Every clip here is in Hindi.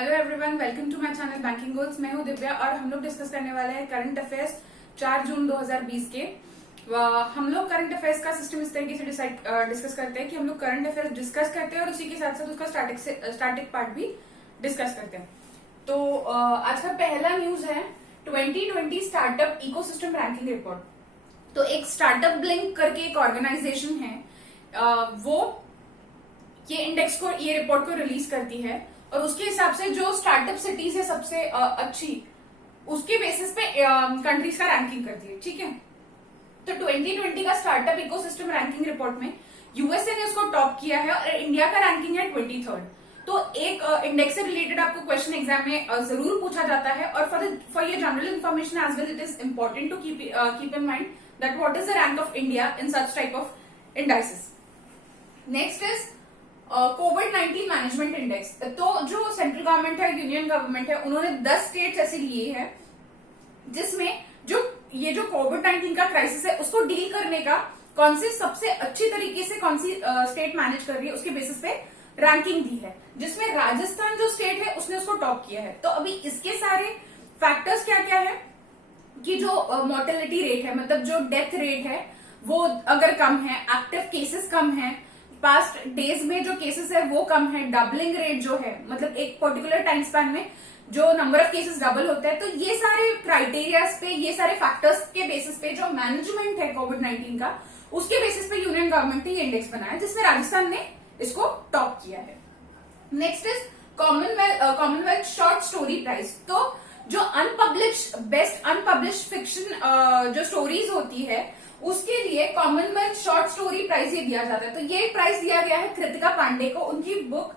Hello everyone, welcome to my channel banking goals. मैं हूं दिव्या और हम लोग डिस्कस करने वाले हैं करंट अफेयर्स 4 जून 2020 के। हम लोग करंट अफेयर्स का सिस्टम इस तरीके से डिस्कस करते हैं कि हम लोग करंट अफेयर्स डिस्कस करते हैं और उसी के साथ साथ उसका स्टैटिक पार्ट भी डिस्कस करते हैं। तो आज का पहला न्यूज है 2020 स्टार्टअप इकोसिस्टम रैंकिंग रिपोर्ट। तो एक स्टार्टअप ब्लिंक करके एक ऑर्गेनाइजेशन है, वो ये इंडेक्स को, ये रिपोर्ट को रिलीज करती है और उसके हिसाब से जो स्टार्टअप सिटीज है सबसे अच्छी, उसके बेसिस पे कंट्रीज का रैंकिंग करती है। ठीक है, तो 2020 का स्टार्टअप इकोसिस्टम रैंकिंग रिपोर्ट में यूएसए ने उसको टॉप किया है और इंडिया का रैंकिंग है 23rd। तो एक इंडेक्स से रिलेटेड आपको क्वेश्चन एग्जाम में जरूर पूछा जाता है और फॉर ये general information as well it is important to keep in mind that what is the rank of India in such type of indices. Next is कोविड-19 मैनेजमेंट इंडेक्स। तो जो सेंट्रल गवर्नमेंट है, यूनियन गवर्नमेंट है, उन्होंने 10 स्टेट्स ऐसे लिए हैं जिसमें ये जो कोविड-19 का क्राइसिस है उसको डील करने का कौन सी सबसे अच्छी तरीके से कौन सी स्टेट मैनेज कर रही है उसके बेसिस पे रैंकिंग दी है, जिसमें राजस्थान जो स्टेट है उसने उसको टॉप किया है। तो अभी इसके सारे फैक्टर्स क्या क्या है कि जो मोर्टेलिटी रेट है, मतलब जो डेथ रेट है वो अगर कम है, एक्टिव केसेस कम है, पास्ट डेज में जो केसेस है वो कम है, डबलिंग रेट जो है, मतलब एक पर्टिकुलर टाइम स्पैन में जो नंबर ऑफ केसेस डबल होते हैं। तो ये सारे क्राइटेरियाज पे, ये सारे फैक्टर्स के बेसिस पे जो मैनेजमेंट है कोविड-19 का, उसके बेसिस पे यूनियन गवर्नमेंट ने ये इंडेक्स बनाया जिसमें राजस्थान ने इसको टॉप किया है। Next is commonwealth short story prize. तो जो बेस्ट अनपब्लिश फिक्शन जो स्टोरीज होती है उसके लिए कॉमनवेल्थ शॉर्ट स्टोरी प्राइज ये दिया जाता है। तो ये प्राइज दिया गया है कृतिका पांडे को, उनकी बुक,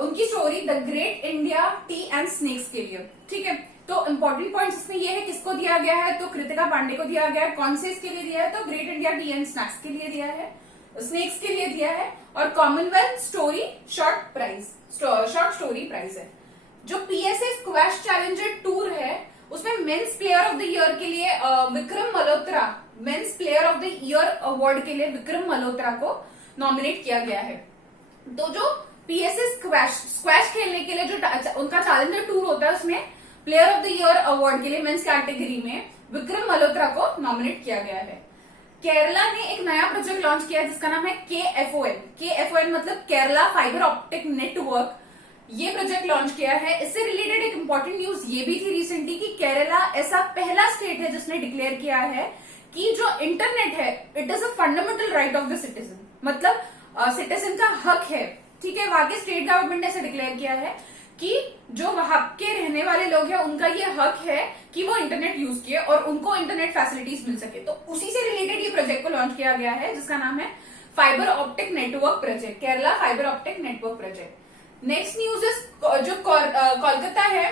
उनकी story the great India T and snacks के लिए। ठीक है, तो इंपॉर्टेंट पॉइंट्स इसमें ये है किसको दिया गया है, तो कृतिका पांडे को दिया गया है। कौन से इसके लिए दिया है, तो great India T and snacks के लिए दिया है, स्नेक्स के लिए दिया है, और commonwealth story short story prize है। जो पीएसए स्क्वैश चैलेंजर टूर है उसमें men's player of the year के लिए Vikram Malhotra, men's player of the year award के लिए विक्रम मल्होत्रा को नॉमिनेट किया गया है। तो जो पीएसए स्क्वैश खेलने के लिए जो उनका चैलेंजर टूर होता है उसमें player of the year award के लिए मेंस कैटेगरी में विक्रम मल्होत्रा को नॉमिनेट किया गया है। केरला ने एक नया प्रोजेक्ट लॉन्च किया है जिसका नाम है KFON मतलब केरला फाइबर ऑप्टिक नेटवर्क। ये प्रोजेक्ट लॉन्च किया है। इससे रिलेटेड एक इंपॉर्टेंट न्यूज ये भी थी रिसेंटली कि केरला ऐसा पहला स्टेट है जिसने डिक्लेयर किया है कि जो इंटरनेट है it is a fundamental right of the citizen, मतलब सिटीजन का हक है। ठीक है, वहां के स्टेट गवर्नमेंट ने ऐसे डिक्लेयर किया है कि जो वहां के रहने वाले लोग हैं उनका ये हक है कि वो इंटरनेट यूज किए और उनको इंटरनेट फैसिलिटीज मिल सके। तो उसी से रिलेटेड ये प्रोजेक्ट को लॉन्च किया गया है जिसका नाम है fibre optic network project, Kerala fibre optic network project. Next news is जो कोलकाता है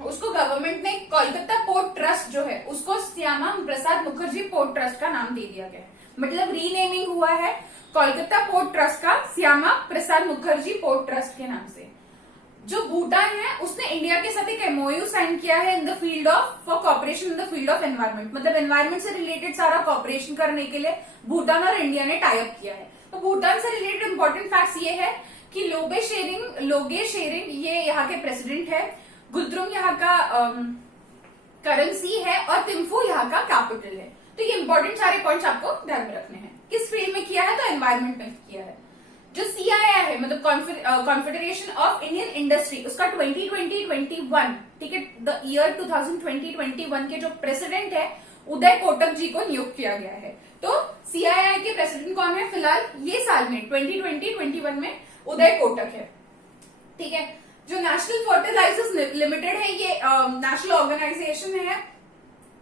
उसको गवर्नमेंट ने कोलकाता पोर्ट ट्रस्ट जो है उसको श्यामा प्रसाद मुखर्जी पोर्ट ट्रस्ट का नाम दे दिया गया है, मतलब रीनेमिंग हुआ है कोलकाता पोर्ट ट्रस्ट का श्यामा प्रसाद मुखर्जी पोर्ट ट्रस्ट के नाम से। जो भूटान है उसने इंडिया के साथ एक एमओयू साइन किया है in the field of for cooperation in the field of environment, मतलब एनवायरमेंट से रिलेटेड सारा कॉपरेशन करने के लिए भूटान और इंडिया ने टाई अप किया है। तो भूटान से रिलेटेड इंपॉर्टेंट फैक्ट्स ये है कि लोगे शेरिंग ये यहाँ के प्रेसिडेंट है, गुलद्रुम यहाँ का करेंसी है और तिम्फू यहाँ का कैपिटल है। तो ये इंपॉर्टेंट सारे पॉइंट्स आपको ध्यान में रखने हैं। किस फील्ड में किया है, तो एनवायरमेंट में किया है। जो CII है मतलब कॉन्फेडरेशन ऑफ इंडियन इंडस्ट्री, उसका 2020-21, ठीक है, द ईयर 2020-21 के जो प्रेसिडेंट है उदय कोटक जी को नियुक्त किया गया है। तो CII के प्रेसिडेंट कौन है फिलहाल ये साल में 2020-21 में उदय कोटक है। ठीक है, जो नेशनल फर्टिलाइजर्स लिमिटेड है ये नेशनल ऑर्गेनाइजेशन है,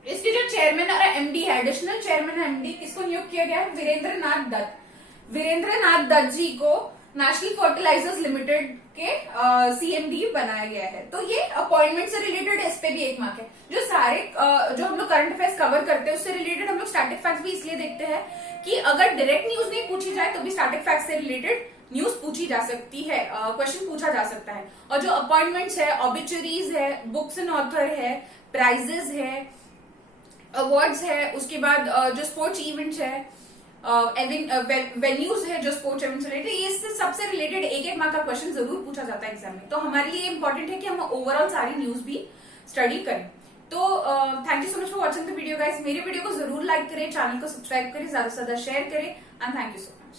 इसके जो चेयरमैन और MD है, एडिशनल चेयरमैन और MD किसको नियुक्त किया गया है, वीरेंद्र नाथ दत्त जी को नेशनल फर्टिलाइजर्स लिमिटेड के CMD बनाया गया है। तो ये अपॉइंटमेंट से रिलेटेड इस पे भी एक मार्क है। जो हम लोग करंट अफेयर्स कवर करते हैं उससे रिलेटेड हम लोग स्टैटिक फैक्ट्स भी इसलिए देखते हैं कि अगर डायरेक्ट न्यूज नहीं पूछी जाए तो भी स्टैटिक फैक्ट्स से रिलेटेड न्यूज पूछी जा सकती है, क्वेश्चन पूछा जा सकता है। और जो अपॉइंटमेंट्स है, ऑबिचुरीज है, बुक्स एंड ऑथर है, प्राइजेस है, अवार्ड्स है, उसके बाद जो स्पोर्ट्स इवेंट्स है, वेन्यूज है जो स्पोर्ट्स इवेंट से रिलेटेड, इससे सबसे रिलेटेड एक एक मार्क का क्वेश्चन जरूर पूछा जाता है एग्जाम में। तो हमारे लिए इंपॉर्टेंट है कि हम ओवरऑल सारी न्यूज भी स्टडी करें। तो thank you so much for watching the video guys. मेरे वीडियो को जरूर लाइक करें, चैनल को सब्सक्राइब करें, ज्यादा से ज्यादा शेयर करें, and thank you so much.